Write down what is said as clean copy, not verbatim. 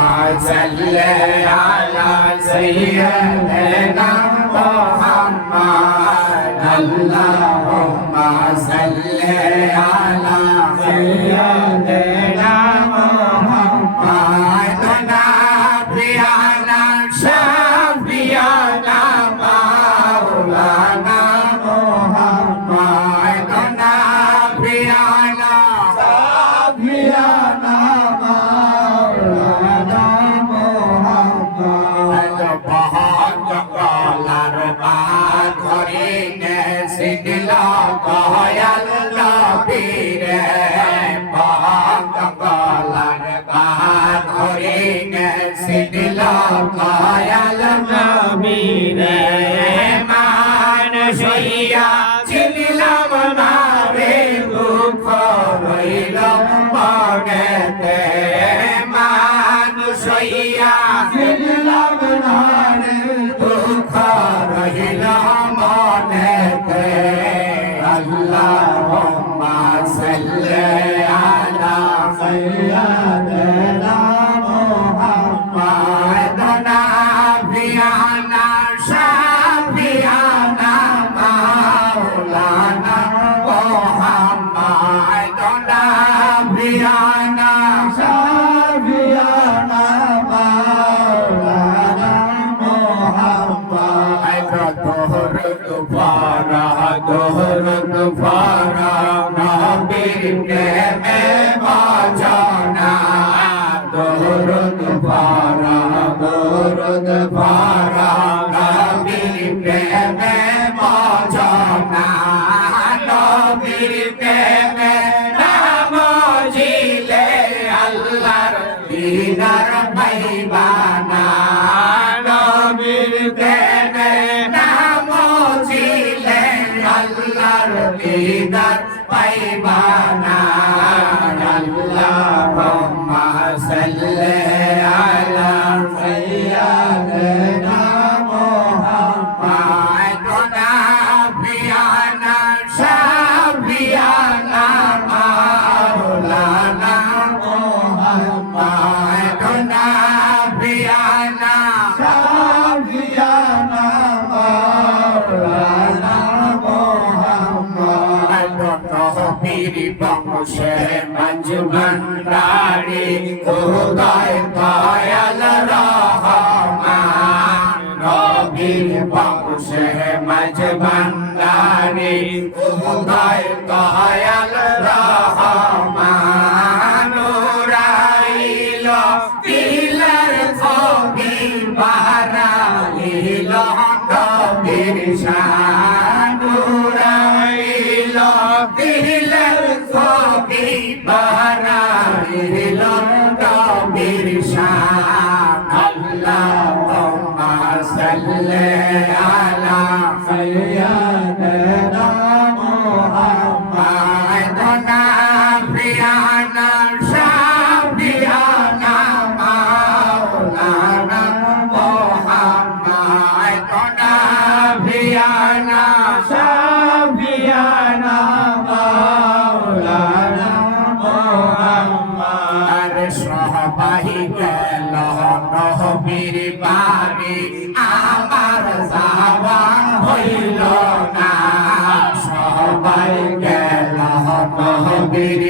صل على سيدنا محمد اللهم صل على سيدنا محمد نبينا شفيعنا مولانا محمد نبينا شفيعنا দয়াল নবীরে পাগলার বাত হরিনে সিদিল দয়াল নবীরে মানুষ হইয়া চিনিলাম না রে দুঃখ রইল মনেতে মানুষ হইয়া চিনিলাম না রে দুঃখ রইল মনেতে اللهم صل على سيدنا محمد نبينا شفيعنا مولانا محمد نبينا شفيعنا مولانا محمد দোহরত ফারা নবীর প্রেমে বাজনা দোহরত ফারা নবীর প্রেমে বাজনা নবীর প্রেমে নাম জিলে আল্লাহর দিদার পাইবানা নবীর প্রেমে আল্লাহর দিদার পাইবানা আল্লাহুম্মা সাল্লি আলা সাইয়্যিদিনা মুহাম্মাদ নাবিয়ানা শাফিয়ানা মাওলানা মুহাম্মাদ নাবিয়ানা শাফিয়ানা মাওলানা নবীর বংশে মজবন্দারি খোদায় দয়াল রহমান নবীর বংশে মজবন্দারি খোদায় দয়াল রহমান রাইল দিলার কবি বারাইল নবীর শান রাইল দিলের কবি বারাইল নবীর শান আল্লাহুম্মা সাল্লি আলা সাইয়্যিদিনা মুহাম্মাদ নাবিয়ানা শাফিয়ানা মাওলানা মুহাম্মাদ নাবিয়ানা শাফিয়ানা মাওলানা মুহাম্মাদ সবাই গেল নবীর বাড়ি আমার যাওয়া হইল না সবাই গেল নবীর